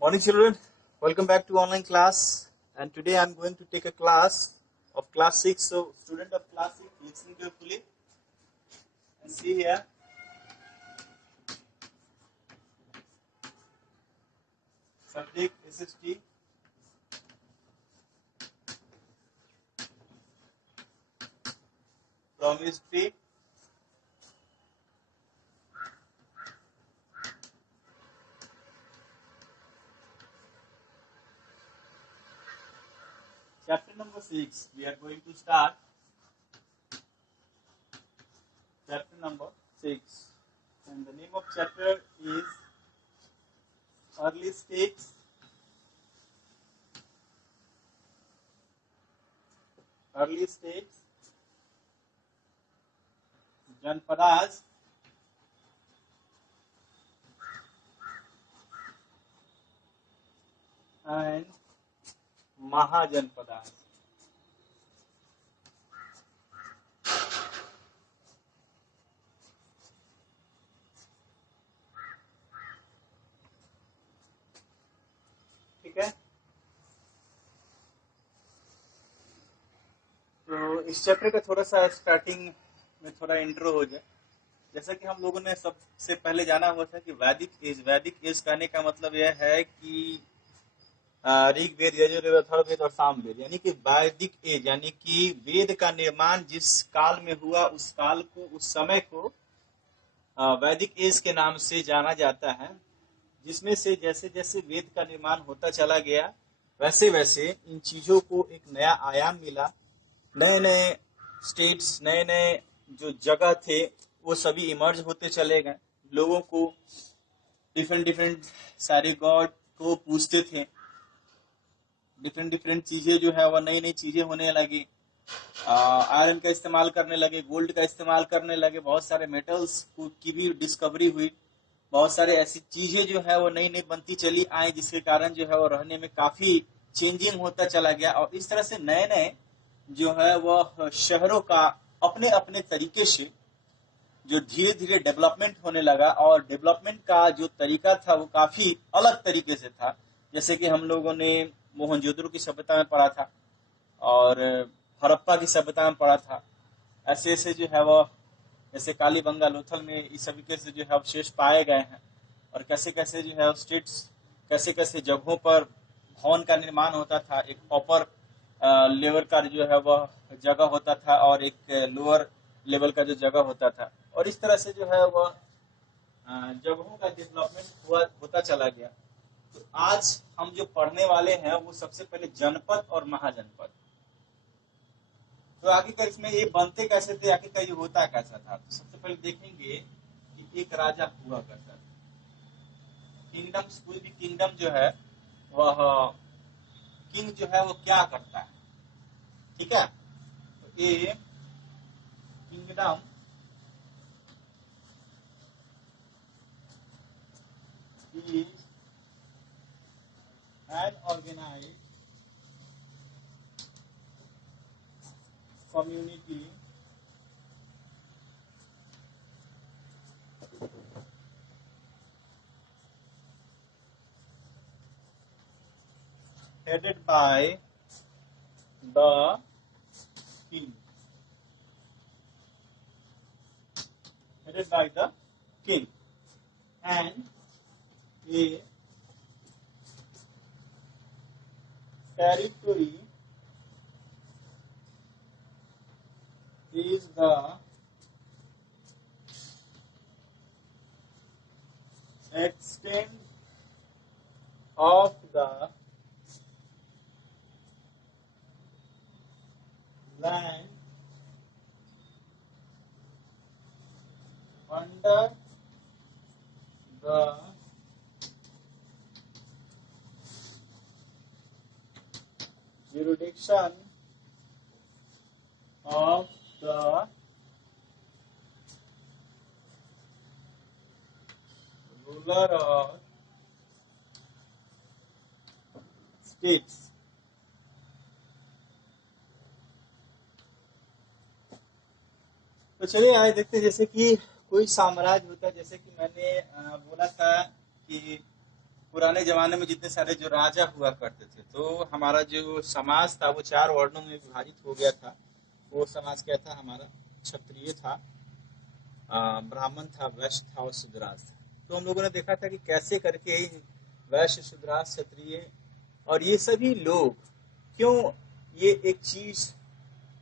Morning children, welcome back to online class, and today I am going to take a class of class 6. So student of class 6, listen carefully and see here. Subject SST, from history, chapter number 6. We are going to start chapter number 6, and the name of chapter is Early States. Early States, Janpadas, and Mahajanpadas. ठीक है, तो इस chapter का थोड़ा सा starting में थोड़ा intro हो जाए। जैसा कि हम लोगों ने सबसे पहले जाना हुआ था कि वैदिक एज कहने का मतलब यह है कि ऋग्वेद, यजुर्वेद, अथर्ववेद और सामवेद, यानी कि वैदिक एज, यानी कि वेद का निर्माण जिस काल में हुआ उस काल को, उस समय को वैदिक एज के नाम से जाना जाता है, जिसमें से जैसे जैसे वेद का निर्माण होता चला गया वैसे वैसे इन चीजों को एक नया आयाम मिला। नए नए स्टेट्स, नए नए जो जगह थे वो सभी इमर्ज होते चले गए। लोगों को डिफरेंट डिफरेंट सारे गॉड को पूजते थे। डिफरेंट डिफरेंट चीजें जो है वह नई नई चीजें होने लगी। आयरन का इस्तेमाल करने लगे, गोल्ड का इस्तेमाल करने लगे, बहुत सारे मेटल्स की भी डिस्कवरी हुई। बहुत सारे ऐसी चीजें जो है वो नई नई बनती चली आई, जिसके कारण जो है वो रहने में काफी चेंजिंग होता चला गया। और इस तरह से नए नए जो है वह शहरों का अपने अपने तरीके से जो धीरे धीरे डेवलपमेंट होने लगा, और डेवलपमेंट का जो तरीका था वो काफी अलग तरीके से था। जैसे कि हम लोगों ने मोहनजोदड़ो की सभ्यता में पढ़ा था और हड़प्पा की सभ्यता में पढ़ा था। ऐसे ऐसे जो है वह, जैसे कालीबंगा, लोथल में इस सभी से जो है अवशेष पाए गए हैं, और कैसे कैसे जो है स्टेट्स, कैसे कैसे जगहों पर भवन का निर्माण होता था। एक प्रॉपर लेवल का जो है वह जगह होता था और एक लोअर लेवल का जो जगह होता था, और इस तरह से जो है वह जगहों का डेवलपमेंट होता चला गया। तो आज हम जो पढ़ने वाले हैं वो सबसे पहले जनपद और महाजनपद। तो आगे का इसमें ये बनते कैसे थे, आगे का ये होता कैसा था। तो सबसे पहले देखेंगे कि एक राजा हुआ करता था। किंगडम्स, कोई भी किंगडम जो है वह किंग जो है वो क्या करता है, ठीक है। तो ये kingdom is an organized community headed by the king. Headed by the king, and a territory is the extent of the land under the jurisdiction of the ruler of states. तो चलिए आगे देखते हैं। जैसे कि कोई साम्राज्य होता है, जैसे कि मैंने बोला था कि पुराने जमाने में जितने सारे जो राजा हुआ करते थे, तो हमारा जो समाज था वो 4 वर्णों में विभाजित हो गया था। वो समाज क्या था हमारा? क्षत्रिय था, ब्राह्मण था, वैश्य था और शूद्रास था। तो हम लोगों ने देखा था कि कैसे करके वैश्य, शूद्रास, क्षत्रिय और ये सभी लोग क्यों ये एक चीज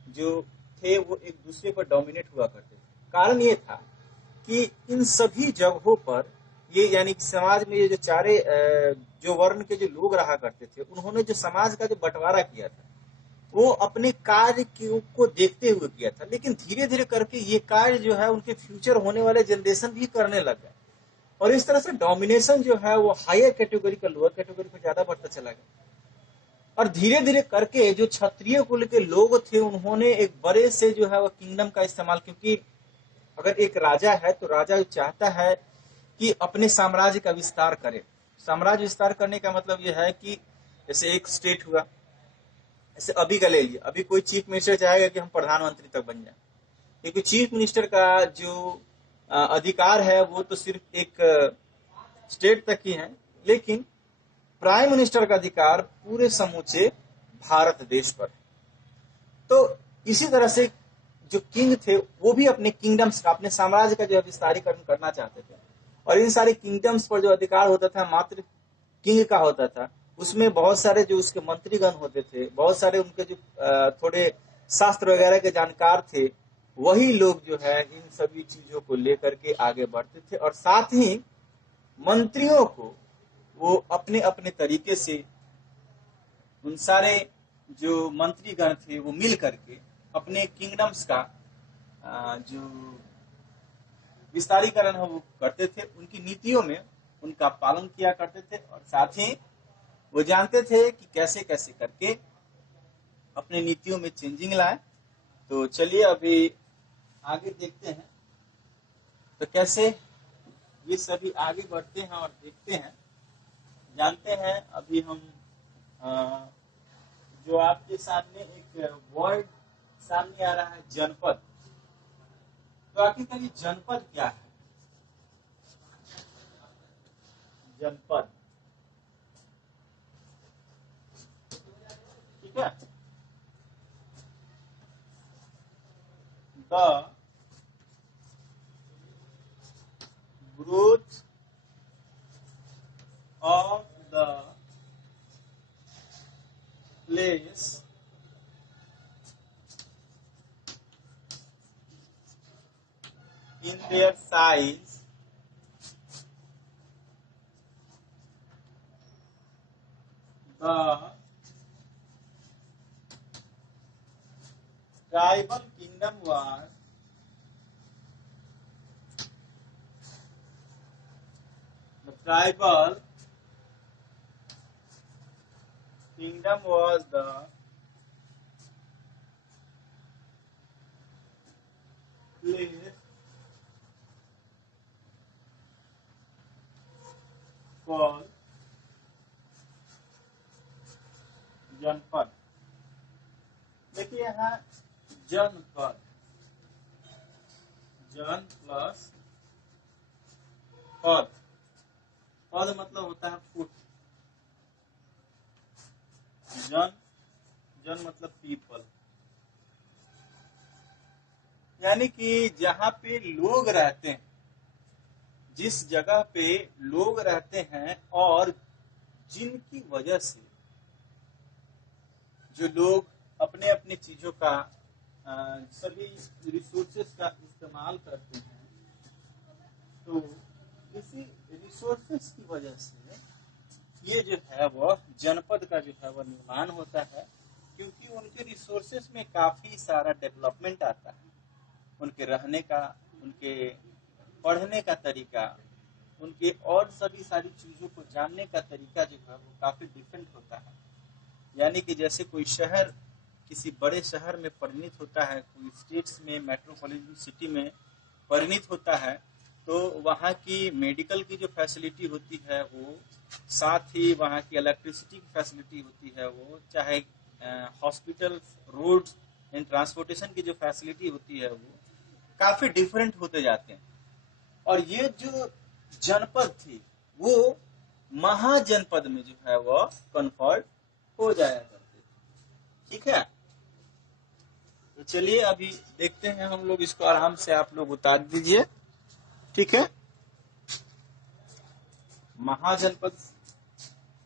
जो थे वो एक दूसरे पर डोमिनेट हुआ करते थे। कारण ये था कि इन सभी जगहों पर ये यानी कि समाज में ये जो चारे जो वर्ण के जो लोग रहा करते थे, उन्होंने जो समाज का जो बंटवारा किया था वो अपने कार्य को देखते हुए किया था। लेकिन धीरे धीरे करके ये कार्य जो है उनके फ्यूचर होने वाले जनरेशन भी करने लग गए और इस तरह से डोमिनेशन जो है वो हायर कैटेगरी का लोअर कैटेगरी पर ज्यादा बढ़ता चला गया। और धीरे धीरे करके जो क्षत्रिय कुल के लोग थे उन्होंने एक बड़े से जो है वो किंगडम का इस्तेमाल, क्योंकि अगर एक राजा है तो राजा चाहता है कि अपने साम्राज्य का विस्तार करे। साम्राज्य विस्तार करने का मतलब यह है कि जैसे एक स्टेट हुआ, जैसे अभी का ले लिया, अभी कोई चीफ मिनिस्टर चाहेगा कि हम प्रधानमंत्री तक बन जाए, क्योंकि चीफ मिनिस्टर का जो अधिकार है वो तो सिर्फ एक स्टेट तक ही है, लेकिन प्राइम मिनिस्टर का अधिकार पूरे समूचे भारत देश पर। तो इसी तरह से जो किंग थे वो भी अपने किंगडम्स का, अपने साम्राज्य का जो है विस्तारीकरण करना चाहते थे और इन सारे किंगडम्स पर जो अधिकार होता था मात्र किंग का होता था। उसमें बहुत सारे जो उसके मंत्रीगण होते थे, बहुत सारे उनके जो थोड़े शास्त्र वगैरह के जानकार थे, वही लोग जो है इन सभी चीजों को लेकर के आगे बढ़ते थे और साथ ही मंत्रियों को वो अपने अपने तरीके से उन सारे जो मंत्रीगण थे वो मिल करके अपने किंगडम्स का जो विस्तारीकरण है वो करते थे। उनकी नीतियों में उनका पालन किया करते थे और साथ ही वो जानते थे कि कैसे कैसे करके अपने नीतियों में चेंजिंग लाए। तो चलिए अभी आगे देखते हैं तो कैसे ये सभी आगे बढ़ते हैं और देखते हैं, जानते हैं। अभी हम जो आपके सामने एक वर्ड सामने आ रहा है जनपद। तो आखिरकार ये जनपद क्या है? जनपद, ठीक है। The growth of the place in their size, the tribal kingdom was the tribal kingdom was the place called जनपद। देखिए यहाँ जनपद, जन प्लस पद, पद मतलब होता है फुट, जन, जन मतलब पीपल, यानी कि जहां पे लोग रहते हैं, जिस जगह पे लोग रहते हैं और जिनकी वजह से जो लोग अपने अपने चीजों का सभी रिसोर्सेस का इस्तेमाल करते हैं, तो इसी रिसोर्सेस की वजह से ये जो है वह जनपद का जो है वह निर्माण होता है, क्योंकि उनके रिसोर्सेस में काफी सारा डेवलपमेंट आता है। उनके रहने का, उनके पढ़ने का तरीका, उनके और सभी सारी चीजों को जानने का तरीका जो है वो काफी डिफरेंट होता है। यानी कि जैसे कोई शहर किसी बड़े शहर में परिणित होता है, कोई स्टेट्स में मेट्रोपॉलिटन सिटी में परिणित होता है, तो वहाँ की मेडिकल की जो फैसिलिटी होती है वो, साथ ही वहाँ की इलेक्ट्रिसिटी की फैसिलिटी होती है वो, चाहे हॉस्पिटल, रोड्स एंड ट्रांसपोर्टेशन की जो फैसिलिटी होती है वो काफी डिफरेंट होते जाते हैं। और ये जो जनपद थी वो महाजनपद में जो है वह कन्वर्ट हो जाया करते थे। ठीक है, तो चलिए अभी देखते हैं हम लोग इसको, आराम से आप लोग उतार दीजिए। ठीक है, महाजनपद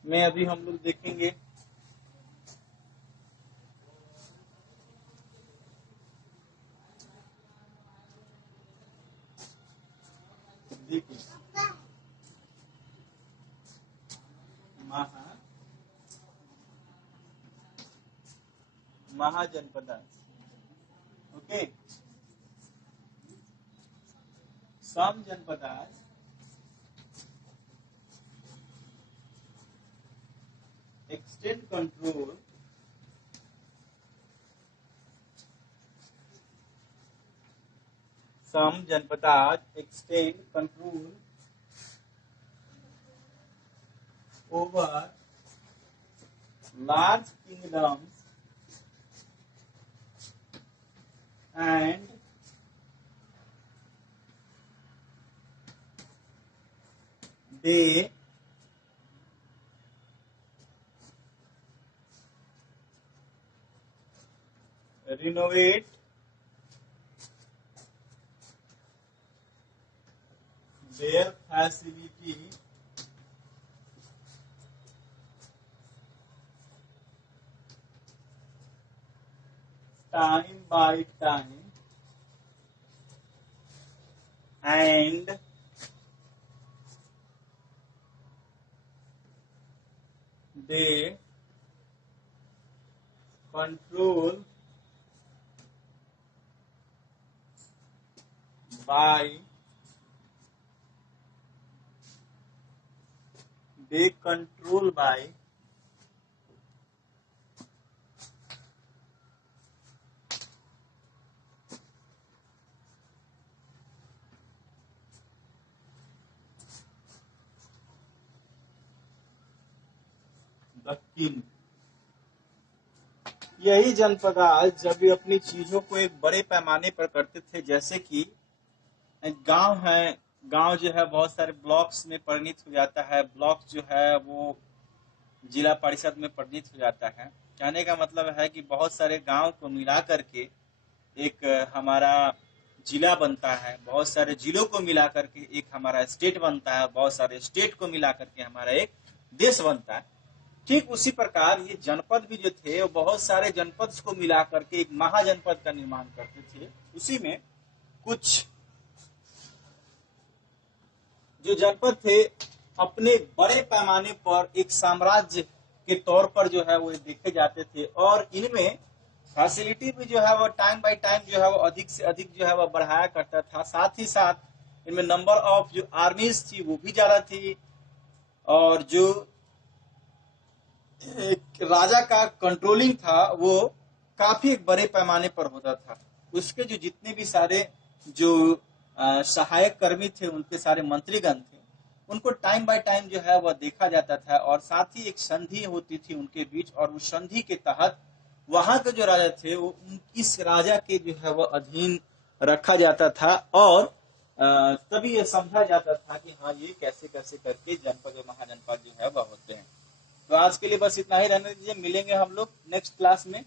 में अभी हम लोग देखेंगे mahajanapada. Okay, some janapadas extend control some janapadas extend control over large kingdoms and they renovate their facility time by time and they control by the king। यही जनपदास जब ये अपनी चीजों को एक बड़े पैमाने पर करते थे, जैसे कि गांव है, गांव जो है बहुत सारे ब्लॉक्स में परिणित हो जाता है, ब्लॉक जो है वो जिला परिषद में परिणित हो जाता है। कहने का मतलब है कि बहुत सारे गांव को मिला करके एक हमारा जिला बनता है, बहुत सारे जिलों को मिला करके एक हमारा स्टेट बनता है, बहुत सारे स्टेट को मिला करके हमारा एक देश बनता है। ठीक उसी प्रकार ये जनपद भी जो थे वो बहुत सारे जनपद को मिला करके एक महाजनपद का निर्माण करते थे। उसी में कुछ जो जनपद थे अपने बड़े पैमाने पर एक साम्राज्य के तौर पर जो है वो देखे जाते थे, और इनमें फैसिलिटी भी जो है वो टाइम बाय टाइम जो है वो अधिक से अधिक जो है वो बढ़ाया करता था। साथ ही साथ इनमें नंबर ऑफ जो आर्मीज थी वो भी ज्यादा थी, और जो एक राजा का कंट्रोलिंग था वो काफी एक बड़े पैमाने पर होता था। उसके जो जितने भी सारे जो सहायक कर्मी थे, उनके सारे मंत्रीगण थे, उनको टाइम बाय टाइम जो है वह देखा जाता था, और साथ ही एक संधि होती थी उनके बीच, और उस संधि के तहत वहां के जो राजा थे वो इस राजा के जो है वह अधीन रखा जाता था, और तभी ये समझा जाता था कि हाँ ये कैसे कैसे करके जनपद और महाजनपद जो है वह होते हैं। तो आज के लिए बस इतना ही रहने दीजिए, मिलेंगे हम लोग नेक्स्ट क्लास में।